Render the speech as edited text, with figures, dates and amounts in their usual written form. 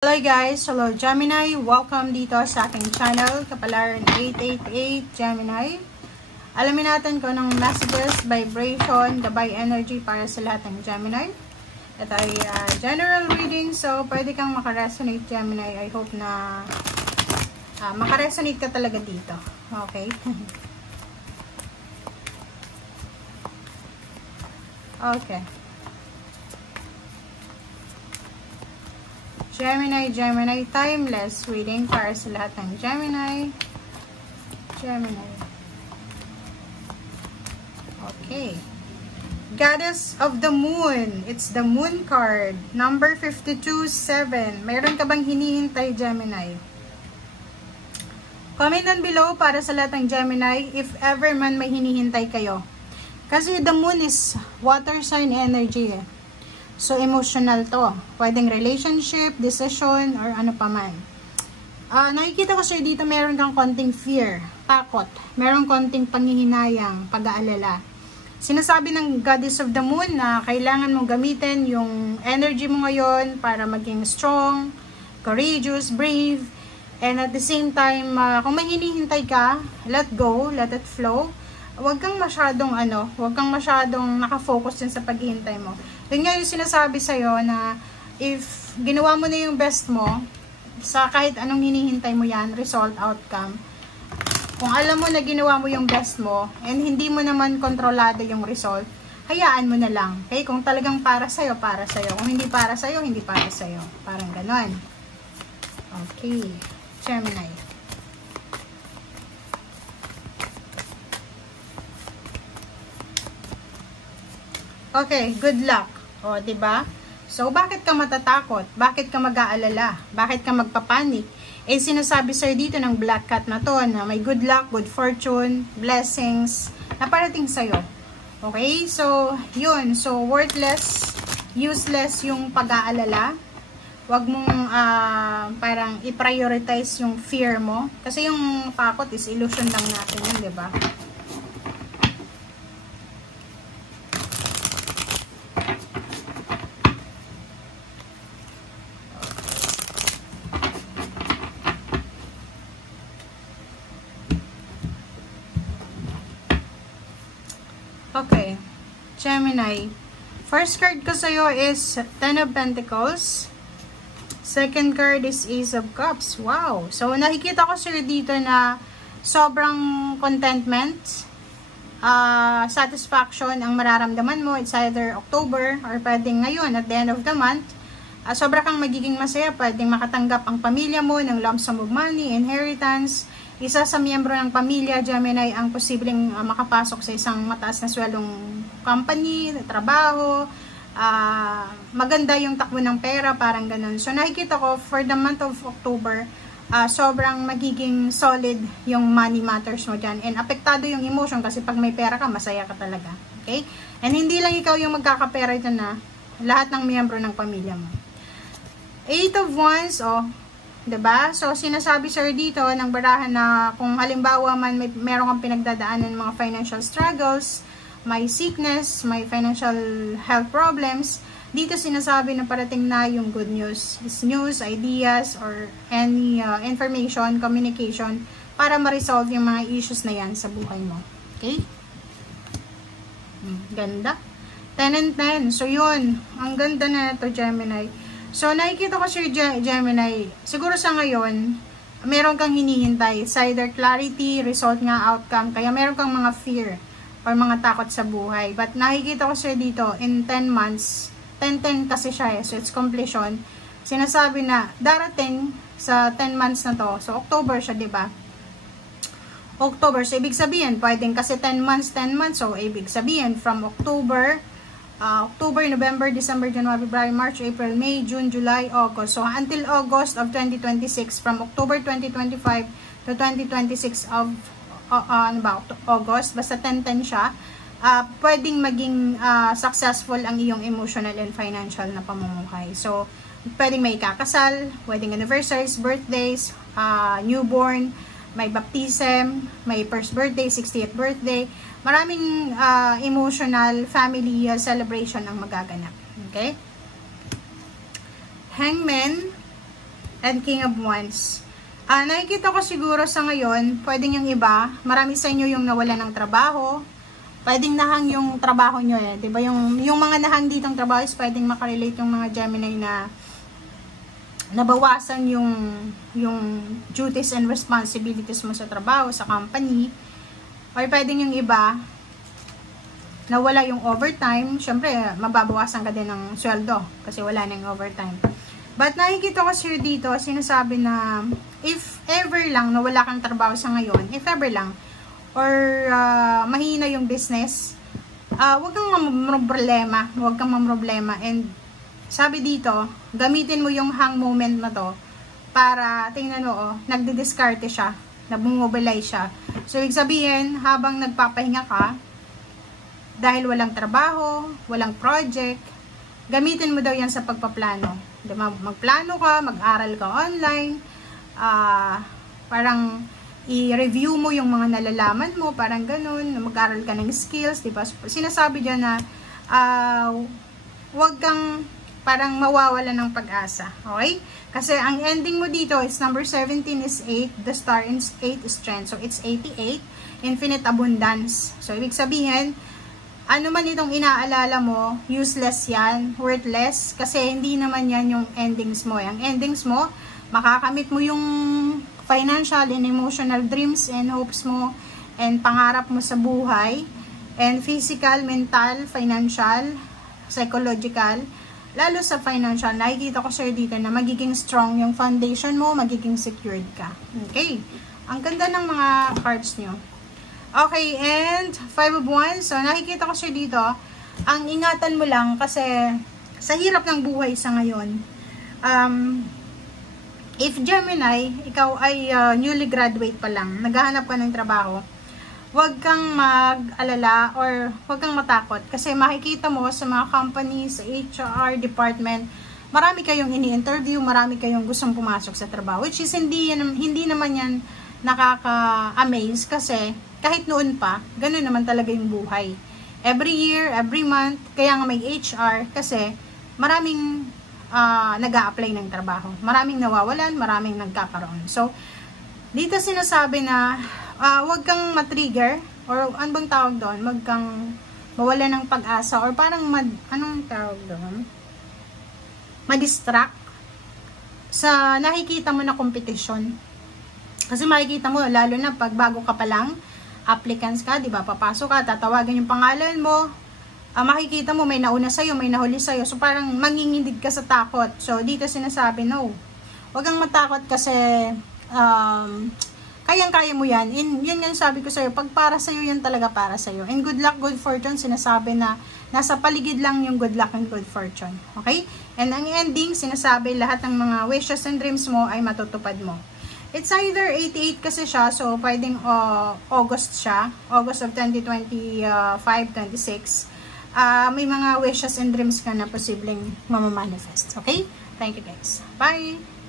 Hello guys! Hello Gemini! Welcome dito sa aking channel, Kapalaran 888 Gemini. Alamin natin kung anong messages, vibration, gabay energy para sa lahat ng Gemini. Ito ay general reading, so pwede kang makaresonate Gemini. I hope na makaresonate ka talaga dito. Okay? Okay. Gemini, timeless reading para sa lahat ng Gemini. Okay. Goddess of the Moon. It's the Moon card. Number 52-7. Mayroon ka bang hinihintay, Gemini? Comment down below para sa lahat ng Gemini if ever man may hinihintay kayo. Kasi the Moon is water sign energy eh. So, emotional to. Pwedeng relationship, decision, or ano pa man. Nakikita ko sa'yo dito, meron kang konting fear, takot. Meron konting panghihinayang, pag-aalala. Sinasabi ng Goddess of the Moon na kailangan mong gamitin yung energy mo ngayon para maging strong, courageous, brave, and at the same time, kung may hinihintay ka, let go, let it flow. Huwag kang masyadong nakafocus din sa paghihintay mo. Yun nga yung sinasabi sa'yo na if ginawa mo na yung best mo, sa kahit anong hinihintay mo yan, result, outcome, kung alam mo na ginawa mo yung best mo, and hindi mo naman kontrolado yung result, hayaan mo na lang. Okay? Kung talagang para sa'yo, para sa'yo. Kung hindi para sa'yo, hindi para sa'yo. Parang ganon. Okay. Gemini. Okay, good luck. O, diba? So, bakit ka matatakot? Bakit ka mag-aalala? Bakit ka magpapanik? Eh, sinasabi sa'yo dito ng black cat na to na may good luck, good fortune, blessings na parating sa'yo. Okay? So, yun. So, worthless, useless yung pag-aalala. Huwag mong parang i-prioritize yung fear mo. Kasi yung takot is illusion lang natin yun, diba? Okay, Gemini. First card ko sa'yo is Ten of Pentacles. Second card is Ace of Cups. Wow! So, nakikita ko sa'yo dito na sobrang contentment, satisfaction ang mararamdaman mo. It's either October or pwedeng ngayon at the end of the month. Sobra kang magiging masaya. Pwedeng makatanggap ang pamilya mo ng lump sum of money, inheritance. Isa sa miyembro ng pamilya, Gemini, ang posibleng makapasok sa isang mataas na sweldong company, trabaho, maganda yung takbo ng pera, parang ganun. So, nakikita ko, for the month of October, sobrang magiging solid yung money matters mo dyan. And apektado yung emotion kasi pag may pera ka, masaya ka talaga. Okay? And hindi lang ikaw yung magkakapera dyan na lahat ng miyembro ng pamilya mo. Eight of Wands, diba? So, sinasabi sir dito ng barahan na kung halimbawa man meron kang pinagdadaanan ng mga financial struggles, may sickness, may financial health problems, dito sinasabi na parating na yung good news. Is news, ideas, or any information, communication para ma-resolve yung mga issues na yan sa buhay mo. Okay? Ganda. 10 and 10. So, yun. Ang ganda na ito, Gemini. So, nakikita ko sir, Gemini, siguro sa ngayon, meron kang hinihintay. It's either clarity, result nga, outcome. Kaya meron kang mga fear or mga takot sa buhay. But nakikita ko sir dito, in 10 months, 10-10 kasi siya eh. So, it's completion. Sinasabi na, darating sa 10 months na to. So, October siya, diba? October. So, ibig sabihin, pwedeng kasi 10 months. So, ibig sabihin, from October, November, December, January, February, March, April, May, June, July, August. So, until August of 2026, from October 2025 to 2026 of August, basta 10-10 siya, pwedeng maging successful ang iyong emotional and financial na pamumuhay. So, pwedeng may kakasal, wedding anniversaries, birthdays, newborn, may baptism, may first birthday, 60th birthday, maraming emotional family celebration ang magaganap. Okay? Hangman, and King of Wands. Nakikita ko siguro sa ngayon, pwedeng yung iba, marami sa inyo yung nawala ng trabaho, pwedeng nahang yung trabaho nyo eh, diba? Yung mga nahang ditong trabaho is pwedeng makarelate yung mga Gemini na nabawasan yung duties and responsibilities mo sa trabaho, sa company, or pwedeng yung iba, nawala yung overtime, syempre, mababawasan ka din ng sweldo, kasi wala na yung overtime. But nakikita ko sir dito, sinasabi na if ever lang nawala kang trabaho sa ngayon, if ever lang, or mahina yung business, huwag kang mamroblema, and sabi dito, gamitin mo yung hang moment na to para tingnan mo, nagdi-discarte siya, nabumubilize siya. So, ibig sabihin, habang nagpapahinga ka, dahil walang trabaho, walang project, gamitin mo daw yan sa pagpaplano. Magplano ka, mag-aral ka online, parang i-review mo yung mga nalalaman mo, parang ganun, mag-aral ka ng skills, diba? Sinasabi dyan na huwag kang parang mawawala ng pag-asa, okay? Kasi ang ending mo dito is number 17 is 8, the star is 8 strength, so it's 88, infinite abundance. So, ibig sabihin, ano man itong inaalala mo, useless yan, worthless, kasi hindi naman yan yung endings mo. Ang endings mo, makakamit mo yung financial and emotional dreams and hopes mo and pangarap mo sa buhay, and physical, mental, financial, psychological, lalo sa financial, nakikita ko sir dito na magiging strong yung foundation mo, magiging secured ka. Okay? Ang ganda ng mga cards nyo. Okay, and 5 of Wands. So, nakikita ko siya dito. Ang ingatan mo lang kasi sa hirap ng buhay sa ngayon, if Gemini, ikaw ay newly graduate pa lang, naghahanap ka ng trabaho, huwag kang mag-alala or huwag kang matakot kasi makikita mo sa mga companies, sa HR department, marami kayong ini-interview, marami kayong gustong pumasok sa trabaho, which is hindi naman yan nakaka-amaze kasi kahit noon pa, ganun naman talaga yung buhay. Every year, every month, kaya nga may HR kasi maraming nag-a-apply ng trabaho. Maraming nawawalan, maraming nagkakaroon. So, dito sinasabi na huwag kang matrigger or ano bang tawag doon? Huwag kang mawala ng pag-asa or parang anong tawag doon? Ma-distract sa nakikita mo na kompetisyon. Kasi makikita mo, lalo na pag bago ka pa lang, applicants ka, di ba? Papasok ka, tatawagan yung pangalan mo, makikita mo may nauna sa'yo, may nahuli sa'yo. So, parang manginginig ka sa takot. So, dito sinasabi, no. Huwag kang matakot kasi kayang-kaya mo yan. Yan yung sabi ko sa'yo, pag para sa'yo, yan talaga para sa'yo. And good luck, good fortune, sinasabi na nasa paligid lang yung good luck and good fortune. Okay? And ang ending, sinasabi lahat ng mga wishes and dreams mo ay matutupad mo. It's either 88 kasi siya, so pwedeng August siya, August of 2025, 26. May mga wishes and dreams ka na posibleng mamamanifest. Okay? Thank you guys. Bye!